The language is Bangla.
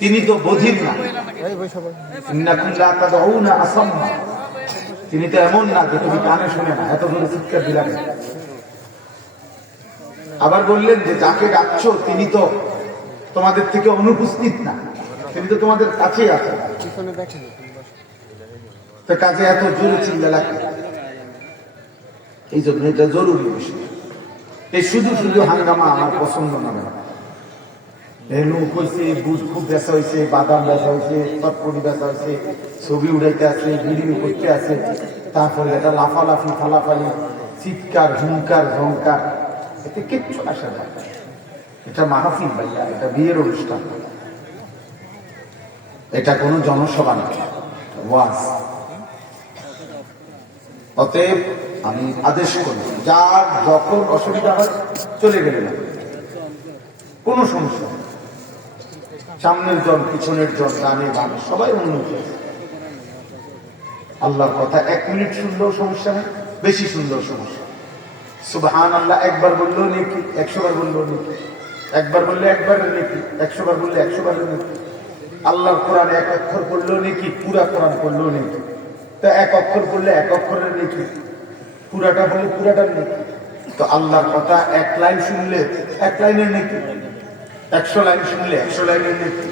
তিনি তো বধির না, তিনি তো এমন না যে তুমি কানে শুনে না, এত করে চিৎকার দিলাম। আবার বললেন যে যাকে ডাকছো তিনি তো তোমাদের থেকে অনুপস্থিত না, তিনি তো তোমাদের কাছেই আছেন, তো কাজে এত জোরে চিল্লা লাগে। এই জন্য এটা জরুরি বিষয়। এই শুধু শুধু হাঙ্গামা আমার পছন্দ না। খুব বেচা হয়েছে, বাদাম বেচা হয়েছে, চটপটি বেচা হয়েছে, ছবি উড়াইতে আছে, ভিডিও করতে আছে, তারপরে এটা লাফালাফি ফালাফালি, চিৎকার হুঙ্কার ঝঙ্কার, এতে কিচ্ছু আসে না। এটা মাহফিল ভাইয়া, এটা বিয়ের অনুষ্ঠান, এটা কোনো জনসভা না, ওয়াজ। অতএব আমি আদেশ করি, যার যখন অসুবিধা হয় চলে গেলে না, কোনো সমস্যা নেই। সামনের জন পিছনের জন গানে গানে সবাই উন্নতি। আল্লাহর কথা 1 মিনিট শুনলেও সমস্যা নেই, বেশি শুনলেও সমস্যা। সুবহানাল্লাহ একবার বললেও নেকি, 100 বার বললেও নেকি, একবার বললে একবারের নেকি, 100 বার বললে 100 বারের নেকি। আল্লাহর কোরআনে 1 অক্ষর পড়লেও নেকি, পুরা কোরআন পড়লেও নেকি। তো 1 অক্ষর পড়লে 1 অক্ষরের নেকি, পুরাটা বললে পুরাটার নেকি। তো আল্লাহর কথা 1 লাইন শুনলে 1 লাইনের নেকি, 100 লাইন শুনলে 100 লাইনের নেকি।